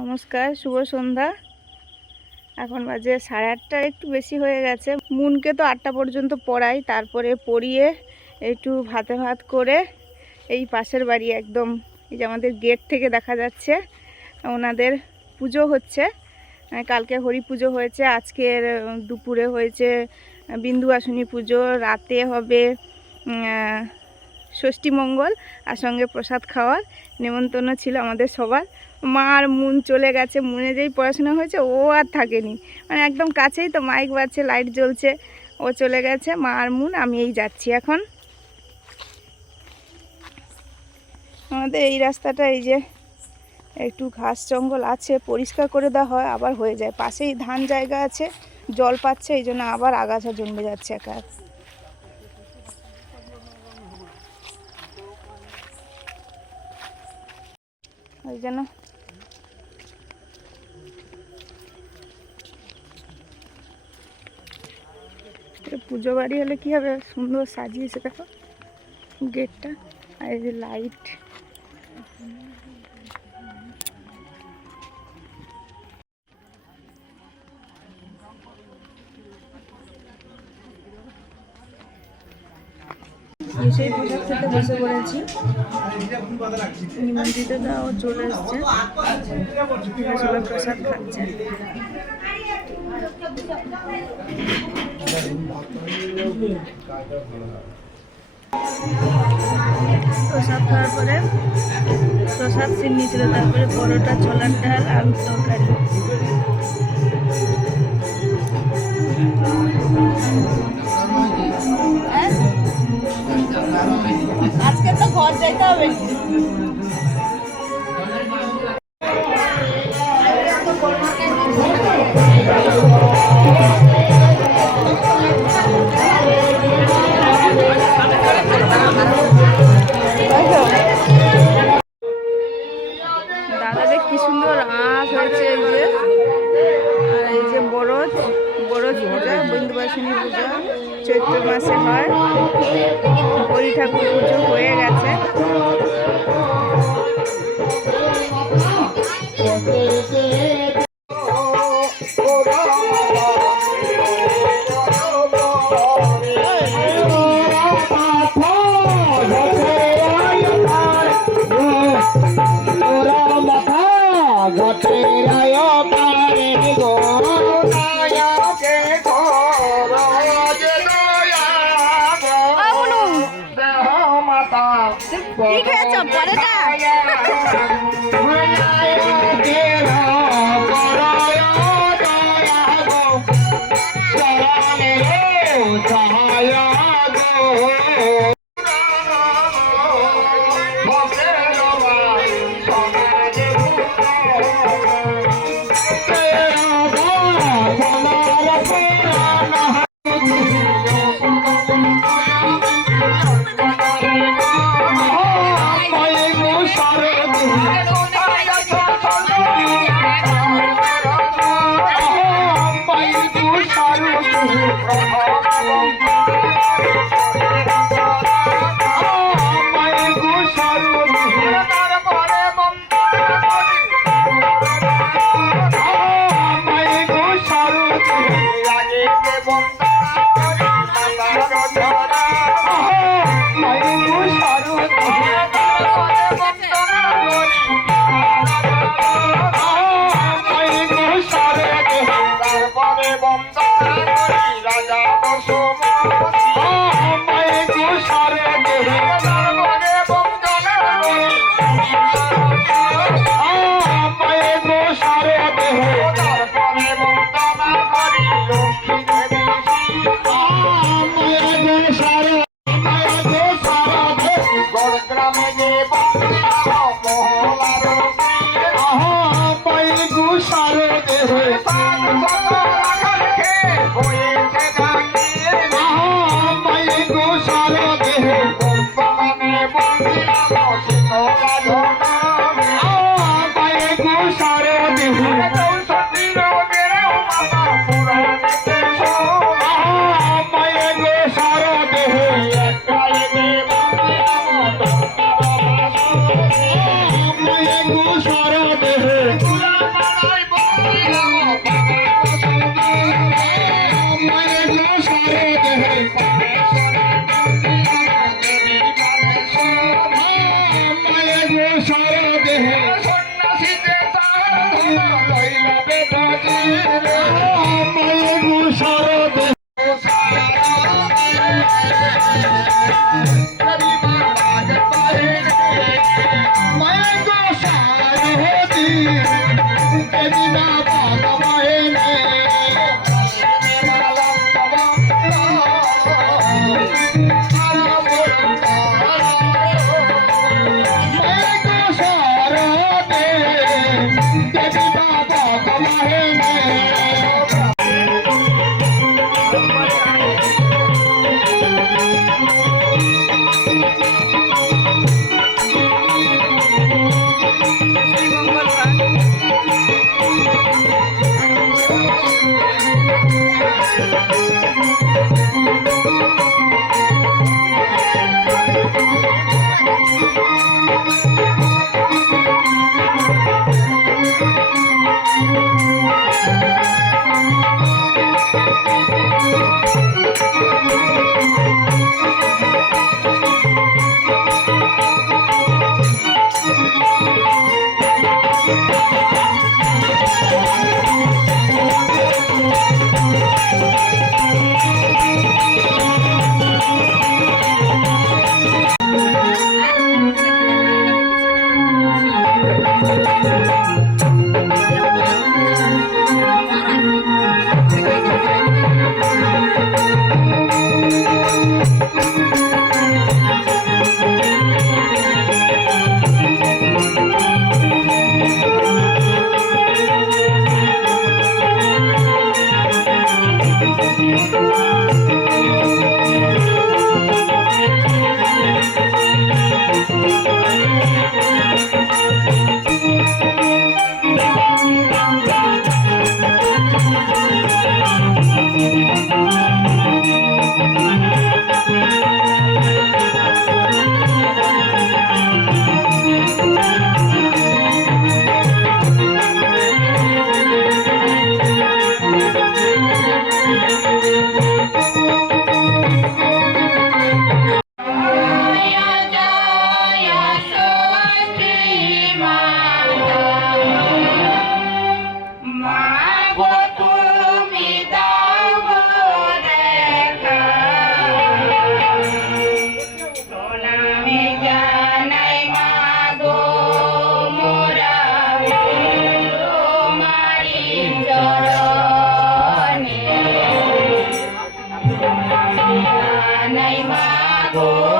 নমস্কার, শুভ সন্ধ্যা। এখন বাজে সাড়ে আটটা, একটু বেশি হয়ে গেছে। মুনকে তো আটটা পর্যন্ত পড়াই, তারপরে পড়িয়ে একটু ভাতে ভাত করে এই পাশের বাড়ি একদম, এই যে আমাদের গেট থেকে দেখা যাচ্ছে, ওনাদের পুজো হচ্ছে। কালকে হরি পুজো হয়েছে, আজকের দুপুরে হয়েছে বিন্দু আসনী পুজো, রাতে হবে ষষ্ঠী মঙ্গল, আর সঙ্গে প্রসাদ খাওয়ার। নেমন্তন্ন ছিল আমাদের সবার। মা আর মুন চলে গেছে, মুনে যেই পড়াশোনা হয়েছে, ও আর থাকেনি। মানে একদম কাছেই তো, মাইক বাজছে, লাইট জ্বলছে, ও চলে গেছে মা আর মুন, আমি এই যাচ্ছি এখন। আমাদের এই রাস্তাটা এই যে, একটু ঘাস জঙ্গল আছে, পরিষ্কার করে দেওয়া হয়, আবার হয়ে যায়। পাশেই ধান জায়গা আছে, জল পাচ্ছে, এই জন্য আবার আগাছা জন্মে যাচ্ছে একা ওই জন্য এটা পুজো বাড়ি হলে কি হবে? সুন্দর সাজিয়েছে দেখো। গেটটা আর এই যে লাইট সেই পোশাক খেতে বসে পড়েছি। নিমন্ত্রিতরাও চলে এসছে প্রসাদ খাচ্ছে। প্রসাদ খাওয়ার পরে প্রসাদ সিন নিয়েছিল, তারপরে পরোটা, ছোলার ডাল, আলুর তরকারি। আজকে তো ঘর যাইতে হবে। বরজ বরজ পূজা বন্ধুবাসিনী পূজা চৈত্র মাসে হয়। হরি ঠাকুর পুজো হয়ে গেছে। কি খেয়েছ পরেটা? Hello. bonza. বাবা তোমারে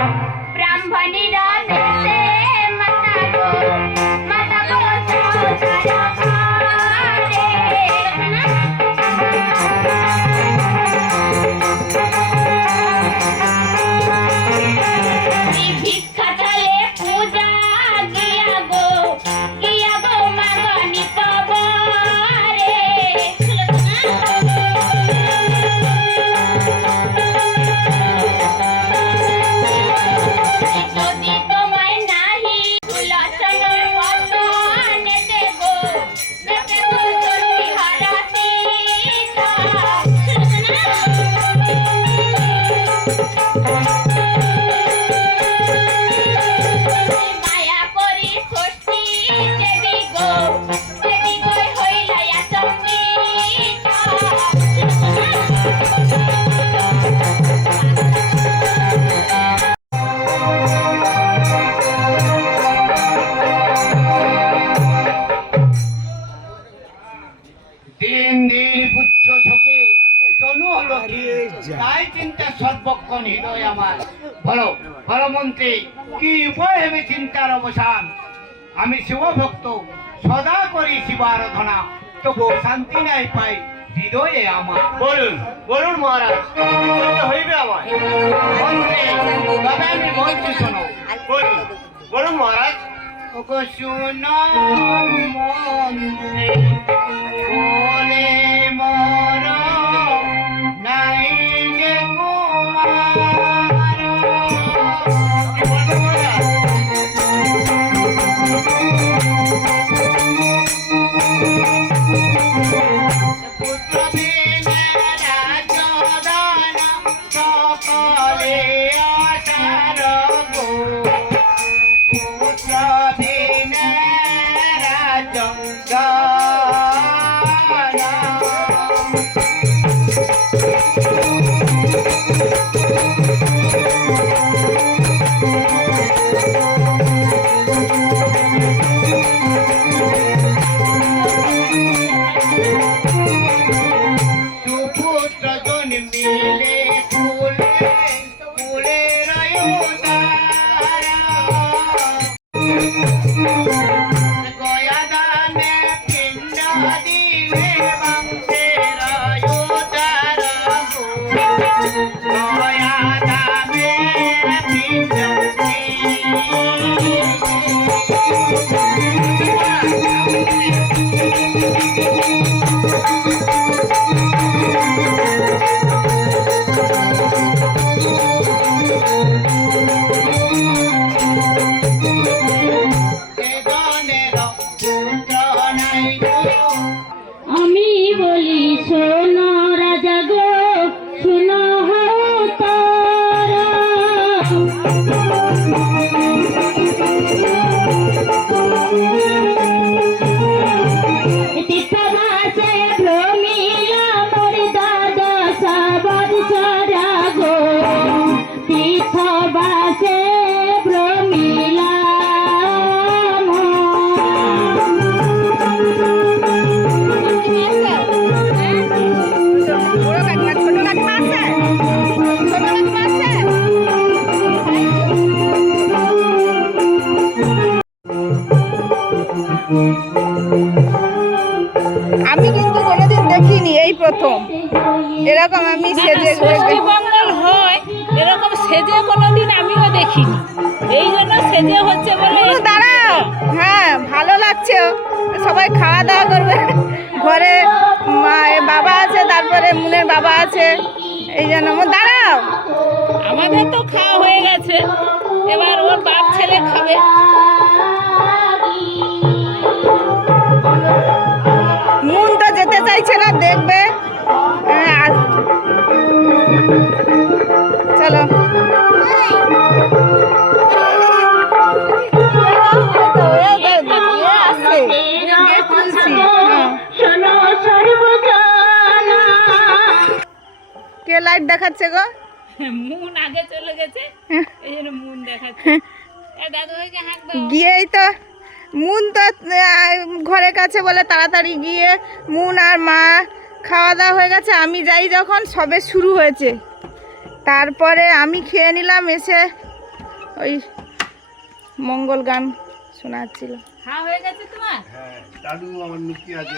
Come. নন্দিনী পুত্র তনু হলো তাই চিন্তা সর্বক্ষণ হৃদয় আমার। বলো বলো মন্ত্রী কি উপায় হবে চিন্তার অবসান? আমি শিবভক্ত সদা করি শিবারাধনা তবু শান্তি নাই পাই হৃদয়ে আমার। বলুন বলুন মহারাজ হইবে আমার মন্ত্রী তবে আমি বলছি শোনো। বলুন বলুন মহারাজ। শুনো মন্ত্রী এরকম আমি সেজে মঙ্গল হয় এরকম সেজে কোনোদিন আমিও দেখিনি। এই জন্য সেজে হচ্ছে বলে দাঁড়াও। হ্যাঁ ভালো লাগছে। সবাই খাওয়া দাওয়া করবে। ঘরে মা বাবা আছে তারপরে মুনের বাবা আছে। এই জন্য দাঁড়াও। আমাদের তো খাওয়া হয়ে গেছে। এবার ওর বাপ ছেলে খাবে। লাইট দেখাচ্ছে গো। মুন আগে চলে গেছে এই জন্য মুন দেখাচ্ছে। এ দাদু ভাইকে হাঁক দাও। গিয়েই তো মুন তো ঘরের কাছে বলে তাড়াতাড়ি গিয়ে মুন আর মা খাওয়া দাওয়া হয়ে গেছে। আমি যাই যখন সবে শুরু হয়েছে। তারপরে আমি খেয়ে নিলাম এসে ওই মঙ্গল গান শোনাচ্ছিল। খাওয়া হয়ে গেছে তোমার? হ্যাঁ দাদু আমার লুকিয়ে আছে।